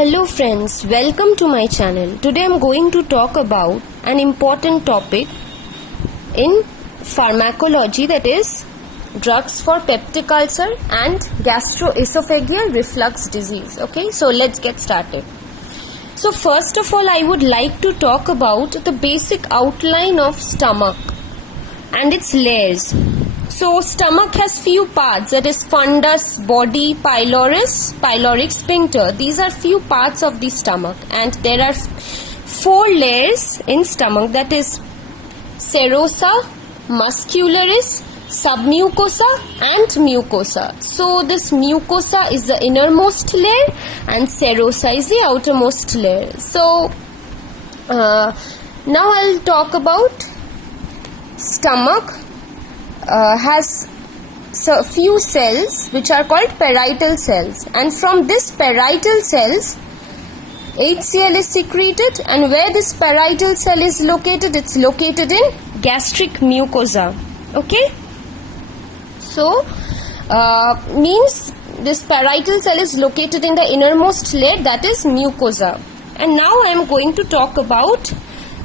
Hello friends, welcome to my channel. Today I am going to talk about an important topic in pharmacology, that is drugs for peptic ulcer and gastroesophageal reflux disease. Okay, so let's get started. So first of all, I would like to talk about the basic outline of stomach and its layers. So stomach has few parts, that is fundus, body, pylorus, pyloric sphincter. These are few parts of the stomach, and there are 4 layers in stomach, that is serosa, muscularis, submucosa and mucosa. So this mucosa is the innermost layer and serosa is the outermost layer. So now I'll talk about stomach. Has a few cells which are called parietal cells, and from this parietal cells HCl is secreted, and where this parietal cell is located, it's located in gastric mucosa. Okay, so means this parietal cell is located in the innermost layer, that is mucosa. And now I am going to talk about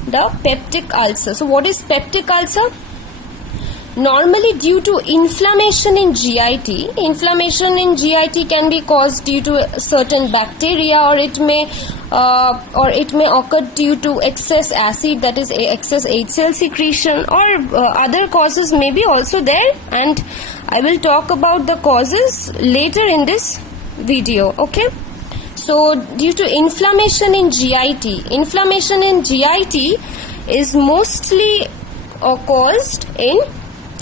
the peptic ulcer. So what is peptic ulcer? Normally due to inflammation in GIT. Inflammation in GIT can be caused due to certain bacteria, or it may occur due to excess acid, that is excess HCl secretion, or other causes may be also there, and I will talk about the causes later in this video. Okay, so due to inflammation in GIT, inflammation in GIT is mostly caused in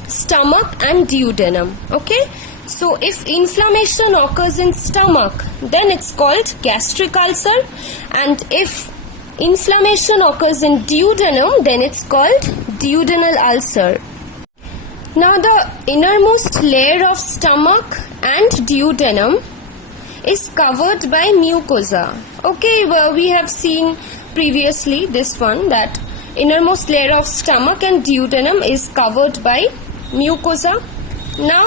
stomach and duodenum. Okay, so if inflammation occurs in stomach, then it's called gastric ulcer, and if inflammation occurs in duodenum, then it's called duodenal ulcer. Now the innermost layer of stomach and duodenum is covered by mucosa. Okay, well, we have seen previously this one, that innermost layer of stomach and duodenum is covered by mucosa. Now,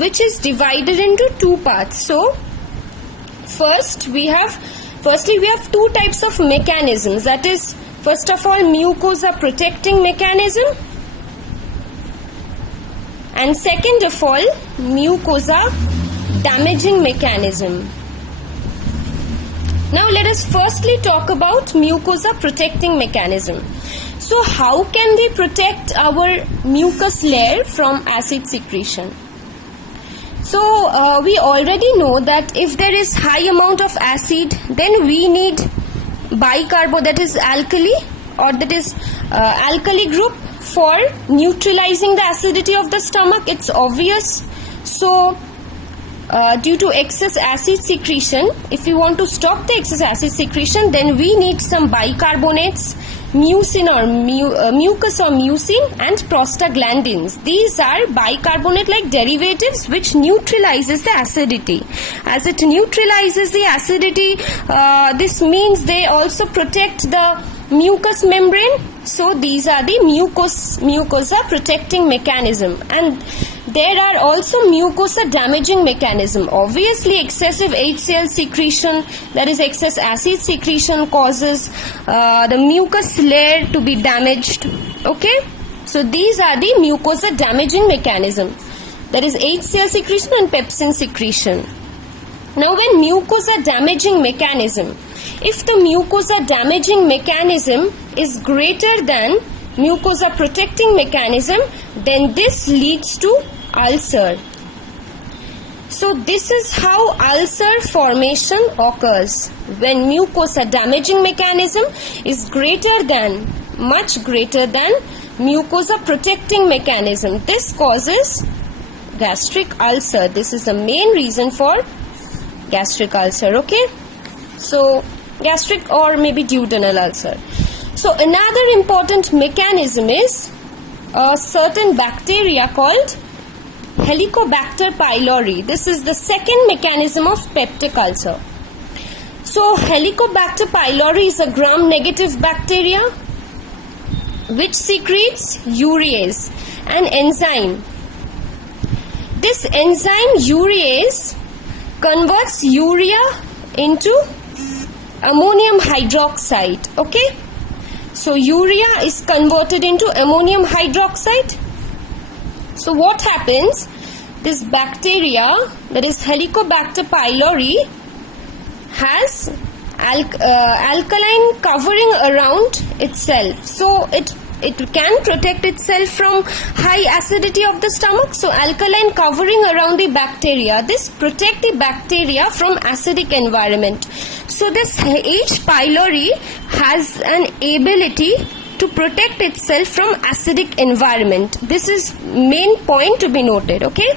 which is divided into 2 parts. So firstly we have 2 types of mechanisms, that is first of all mucosa protecting mechanism, and second of all mucosa damaging mechanism. Now let us firstly talk about mucosa protecting mechanism. So how can we protect our mucus layer from acid secretion? So we already know that if there is high amount of acid, then we need bicarbo, that is alkali, or that is alkali group, for neutralizing the acidity of the stomach. It's obvious. So due to excess acid secretion, if we want to stop the excess acid secretion, then we need some bicarbonates, mucin or mucus or mucin, and prostaglandins. These are bicarbonate like derivatives which neutralizes the acidity. As it neutralizes the acidity, this means they also protect the mucous membrane. So these are the mucosa protecting mechanism, and there are also mucosa damaging mechanism. Obviously excessive HCl secretion, that is excess acid secretion, causes the mucus layer to be damaged. Okay, so these are the mucosa damaging mechanism, that is HCl secretion and pepsin secretion. Now when mucosa damaging mechanism, if the mucosa damaging mechanism is greater than mucosa protecting mechanism, then this leads to ulcer. So this is how ulcer formation occurs, when mucosa damaging mechanism is much greater than mucosa protecting mechanism. This causes gastric ulcer. This is the main reason for gastric ulcer. Okay, so gastric or maybe duodenal ulcer. So another important mechanism is a certain bacteria called Helicobacter pylori. This is the second mechanism of peptic ulcer. So Helicobacter pylori is a gram-negative bacteria which secretes urease, an enzyme. This enzyme urease converts urea into ammonium hydroxide. Okay, so urea is converted into ammonium hydroxide. So what happens, this bacteria, that is Helicobacter pylori, has alkaline covering around itself, so it can protect itself from high acidity of the stomach. So alkaline covering around the bacteria, this protect the bacteria from acidic environment. So this H. pylori has an ability to protect itself from acidic environment. This is main point to be noted. Okay,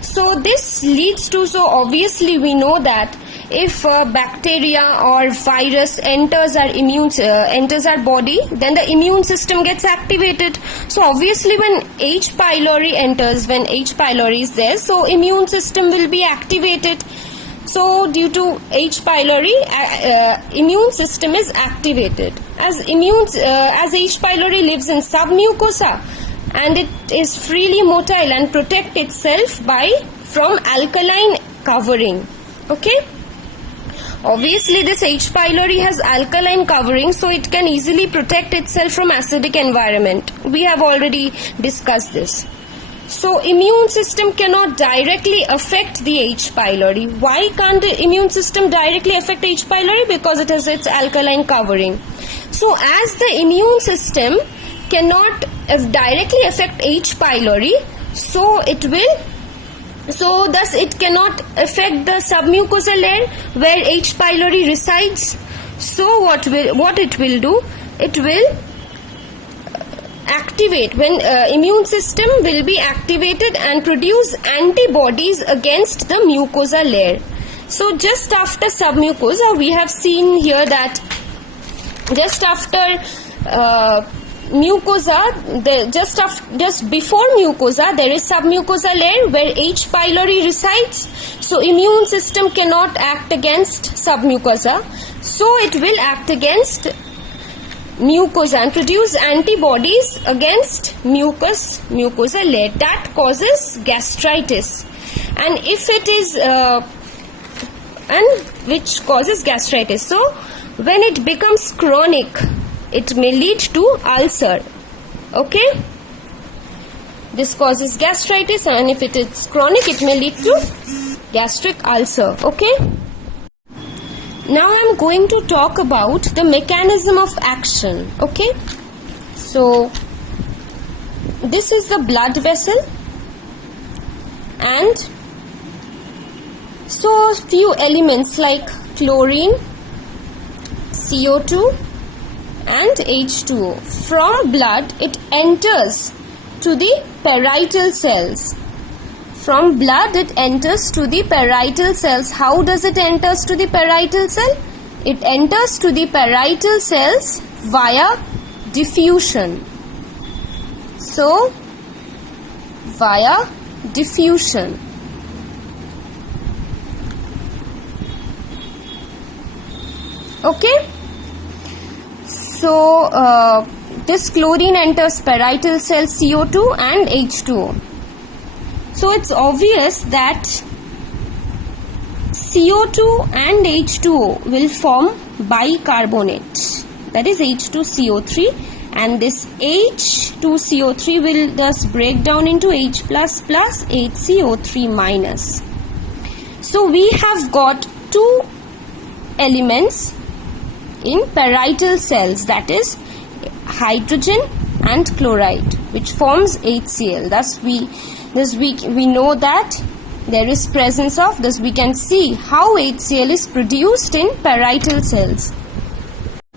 so this leads to, so obviously we know that if bacteria or virus enters our body, then the immune system gets activated. So obviously when H. pylori enters, when H. pylori is there, so immune system will be activated. So due to H. pylori, immune system is activated. As H. pylori lives in submucosa and it is freely motile and protect itself from alkaline covering. Okay, obviously this H. pylori has alkaline covering, so it can easily protect itself from acidic environment. We have already discussed this. So immune system cannot directly affect the H. pylori. Why can't the immune system directly affect H. pylori? Because it has its alkaline covering. So as the immune system cannot directly affect H. pylori, so thus it cannot affect the submucosal layer where H. pylori resides. So what it will do, it will activate, when immune system will be activated and produce antibodies against the mucosa layer. So just after submucosa, we have seen here that just after mucosa, just before mucosa, there is submucosa layer where H. pylori resides. So immune system cannot act against submucosa, so it will act against mucosa and produce antibodies against mucosa layer. That causes gastritis, and if it is which causes gastritis. So when it becomes chronic, it may lead to ulcer. Okay, this causes gastritis, and if it is chronic, it may lead to gastric ulcer. Okay, now I am going to talk about the mechanism of action. Okay, so this is the blood vessel, and so few elements like chlorine, CO2 and H2O. From blood it enters to the parietal cells. From blood it enters to the parietal cells. How does it enters to the parietal cell? It enters to the parietal cells via diffusion. So via diffusion. Okay, so this chlorine enters parietal cell CO2 and H2O. So it's obvious that CO2 and H2O will form bicarbonate, that is H2CO3, and this H2CO3 will thus break down into H plus plus HCO3 minus. So we have got two elements in parietal cells, that is hydrogen and chloride, which forms HCl. Thus we know that there is presence of, thus we can see how HCl is produced in parietal cells.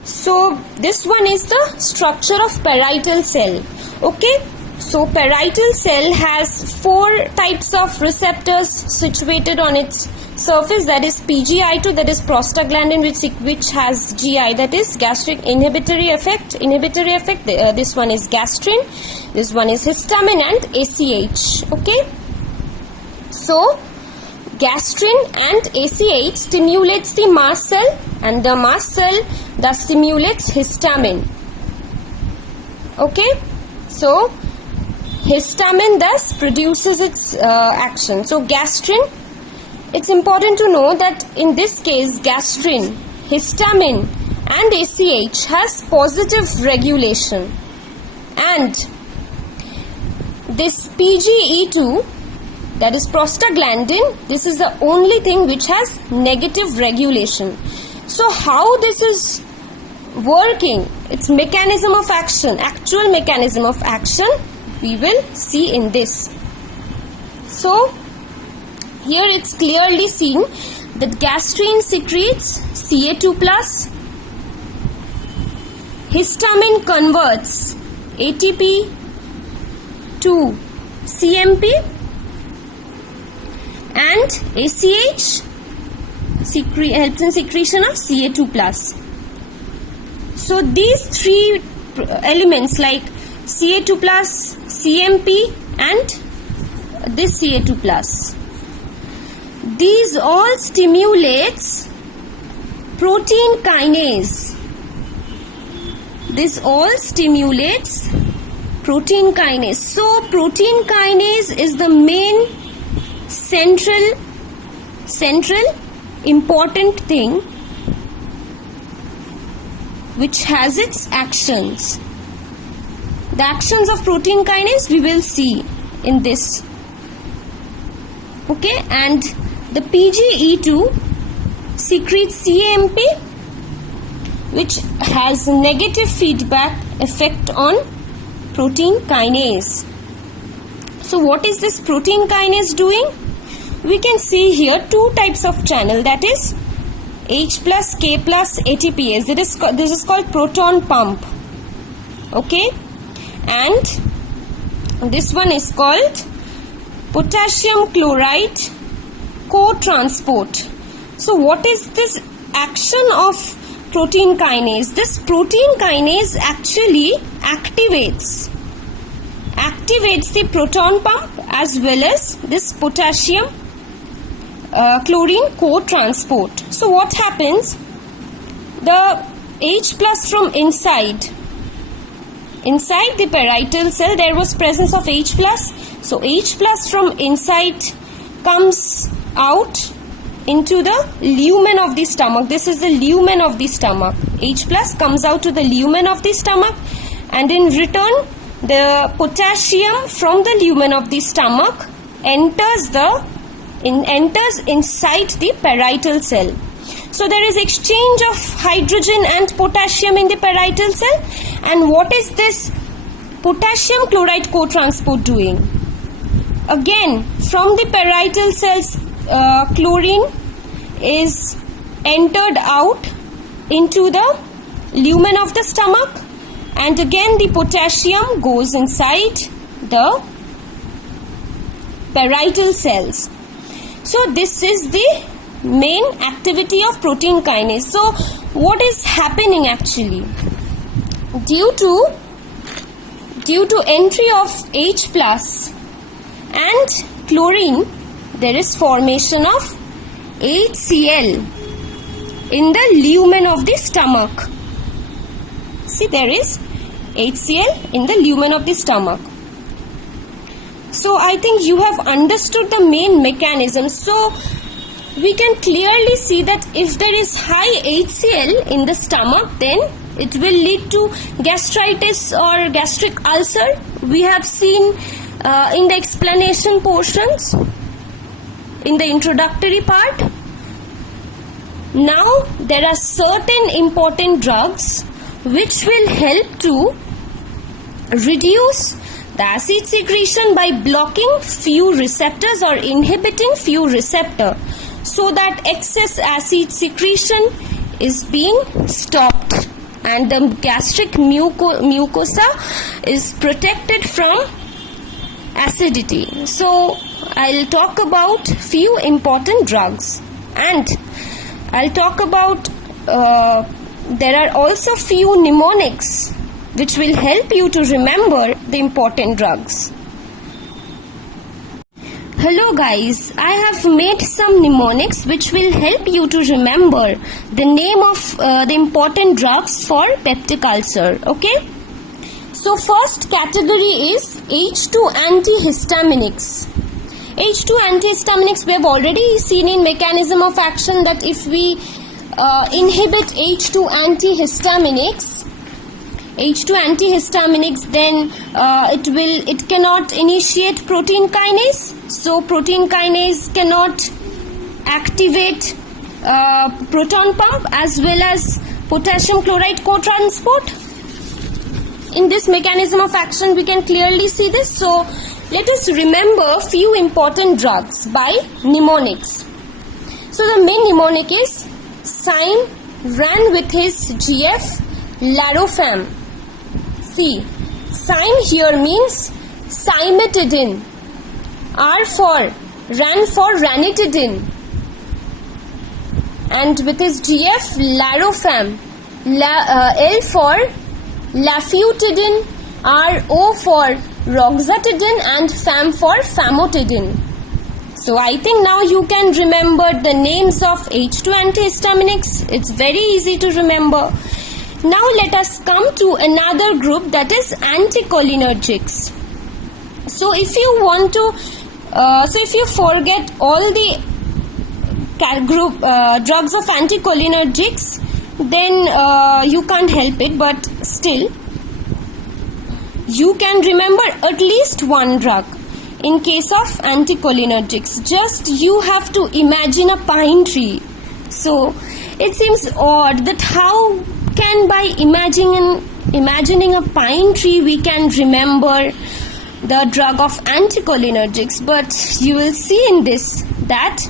So this one is the structure of parietal cell. Okay, so parietal cell has 4 types of receptors situated on its surface, that is PGI2, that is prostaglandin, which has GI, that is gastric inhibitory effect. This one is gastrin, this one is histamine and ACH. Okay, so gastrin and ACH stimulates the mast cell, and the mast cell thus stimulates histamine. Okay, so histamine thus produces its action. So gastrin it's important to know that in this case gastrin, histamine and ACH has positive regulation, and this PGE2, that is prostaglandin, this is the only thing which has negative regulation. So how this is working, its mechanism of action, actual mechanism of action, we will see in this. So here it's clearly seen that gastrin secretes Ca2+, histamine converts ATP to CMP, and ACH helps in secretion of Ca2+. So these three elements like Ca2+, CMP and this Ca2+, these all stimulates protein kinase. This all stimulates protein kinase. So protein kinase is the main central important thing which has its actions. The actions of protein kinase we will see in this. Okay, and the PGE2 secretes CAMP, which has negative feedback effect on protein kinase. So what is this protein kinase doing? We can see here two types of channel, that is H plus, K plus, ATPase. This is called proton pump. Okay, and this one is called potassium chloride co-transport. So what is this action of protein kinase? This protein kinase actually activates the proton pump as well as this potassium chlorine co-transport. So what happens? The H plus from inside the parietal cell there was presence of H plus. So H plus from inside comes out into the lumen of the stomach. This is the lumen of the stomach. H plus comes out to the lumen of the stomach, and in return the potassium from the lumen of the stomach enters inside the parietal cell. So there is exchange of hydrogen and potassium in the parietal cell. And what is this potassium chloride co-transport doing? Again, from the parietal cells, chlorine is entered out into the lumen of the stomach, and again the potassium goes inside the parietal cells. So this is the main activity of protein kinase. So what is happening actually? Due to entry of H plus and chlorine, there is formation of HCl in the lumen of the stomach. See, there is HCl in the lumen of the stomach. So I think you have understood the main mechanism. So we can clearly see that if there is high HCl in the stomach, then it will lead to gastritis or gastric ulcer. We have seen in the explanation portions, in the introductory part. Now there are certain important drugs which will help to reduce the acid secretion by blocking few receptors or inhibiting few receptor, so that excess acid secretion is being stopped and the gastric mucosa is protected from acidity. So I'll talk about few important drugs, and I'll talk about there are also few mnemonics which will help you to remember the important drugs. Hello guys, I have made some mnemonics which will help you to remember the name of the important drugs for peptic ulcer. Okay, so first category is H2 antihistaminics. H2 antihistaminics, we have already seen in mechanism of action that if we inhibit H2 antihistaminics, then it cannot initiate protein kinase. So protein kinase cannot activate proton pump as well as potassium chloride co-transport. In this mechanism of action, we can clearly see this. So let us remember few important drugs by mnemonics. So the main mnemonic is Syme ran with his GF Larofam. See, Syme here means cimetidine. R for ran for ranitidine. And with his GF Larofam. L for lafutidine, RO for roxatidine, and FAM for famotidine. So I think now you can remember the names of H2 antihistaminics. It's very easy to remember. Now let us come to another group, that is anticholinergics. So if you want to, if you forget all the group drugs of anticholinergics, then you can't help it, but still you can remember at least one drug in case of anticholinergics. Just you have to imagine a pine tree. So it seems odd that how can by imagining a pine tree we can remember the drug of anticholinergics, but you will see in this that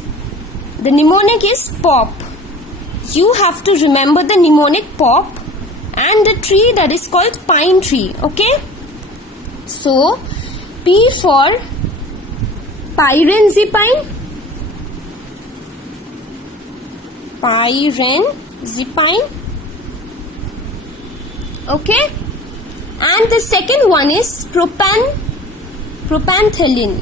the mnemonic is POP. You have to remember the mnemonic POP and the tree that is called pine tree. Okay? So P for pyrenzipine. Okay? And the second one is propanthelin.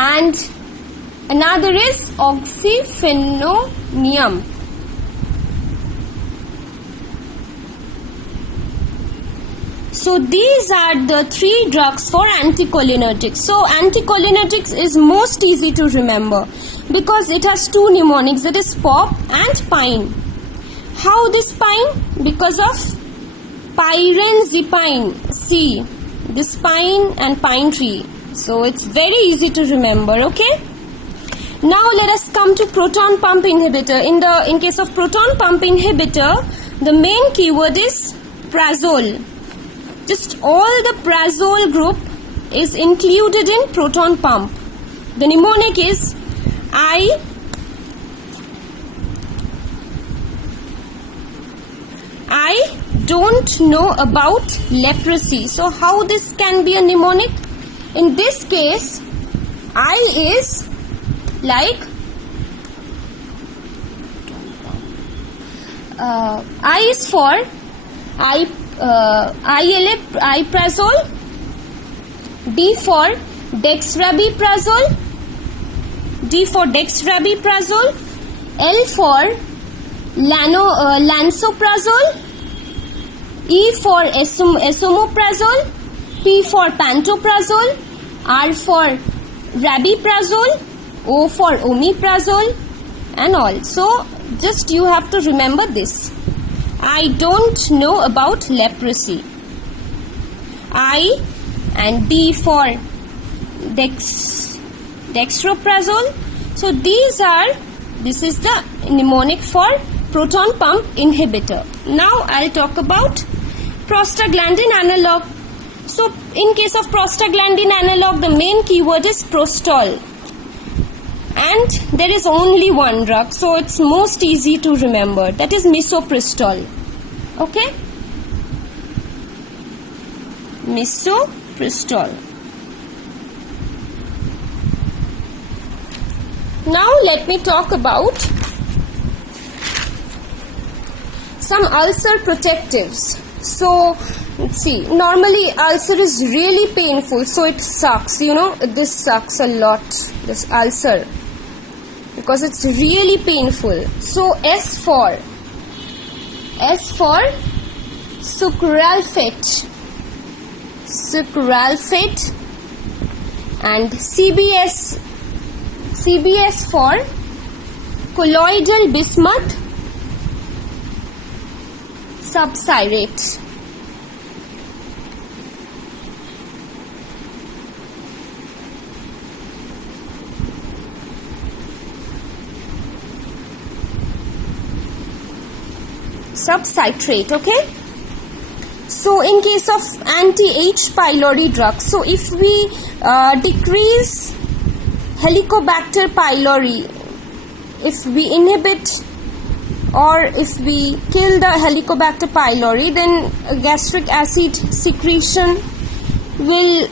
And another is oxyphenonium. So these are the three drugs for anticholinergics. So anticholinergics is most easy to remember because it has two mnemonics, that is POP and pine. How this pine? Because of pyrenzipine. See, this pine and pine tree. So it's very easy to remember. Okay? Now let us come to proton pump inhibitor. In case of proton pump inhibitor, the main keyword is prazole. Just all the prazole group is included in proton pump. The mnemonic is I don't know about leprosy. So how this can be a mnemonic? In this case, I is like I is for iprazole, D for dexrabiprozole, L for lansoprazole, E for esomeprazole, P for pantoprazole, R for rabiprazole, O for omeprazole, and all. So just you have to remember this. I don't know about leprosy. I and D for dextroprazole. So this is the mnemonic for proton pump inhibitor. Now I'll talk about prostaglandin analog. So in case of prostaglandin analog, the main keyword is prostol. And there is only one drug, so it's most easy to remember. That is misoprostol. Okay? Misoprostol. Now let me talk about some ulcer protectives. So let's see, normally ulcer is really painful, so it sucks, this sucks a lot, this ulcer, because it's really painful. So S for S for sucralfate. Sucralfate. And CBS for colloidal bismuth subcyrate. Subcitrate, okay? So in case of anti-H. pylori drugs, so if we decrease Helicobacter pylori, if we inhibit or if we kill the Helicobacter pylori, then gastric acid secretion will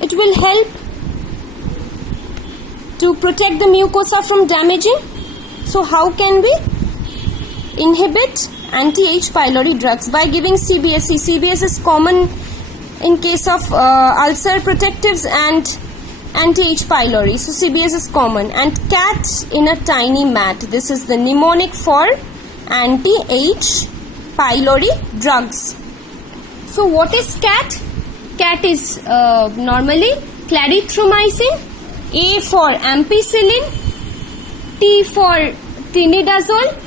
it will help to protect the mucosa from damaging. So how can we inhibit anti-H. pylori drugs? By giving CBSE. CBS is common in case of ulcer protectives and anti-H. pylori. So CBS is common. And CAT in a tiny mat. This is the mnemonic for anti-H. pylori drugs. So what is CAT? CAT is normally clarithromycin. A for ampicillin. T for tinidazole.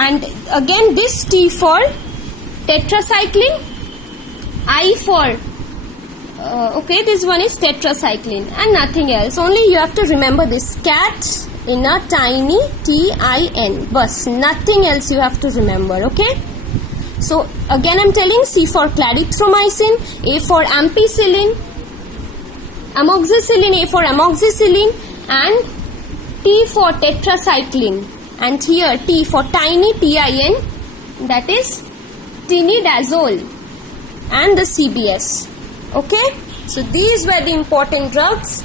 And again this T for tetracycline. I for okay, this one is tetracycline and nothing else. Only you have to remember this, CAT in a tiny TIN. Bus, nothing else you have to remember, okay? So again I'm telling, C for clarithromycin, A for ampicillin, amoxicillin, A for amoxicillin, and T for tetracycline. And here T for tiny TIN, that is tinidazole, and the CBS. Okay, so these were the important drugs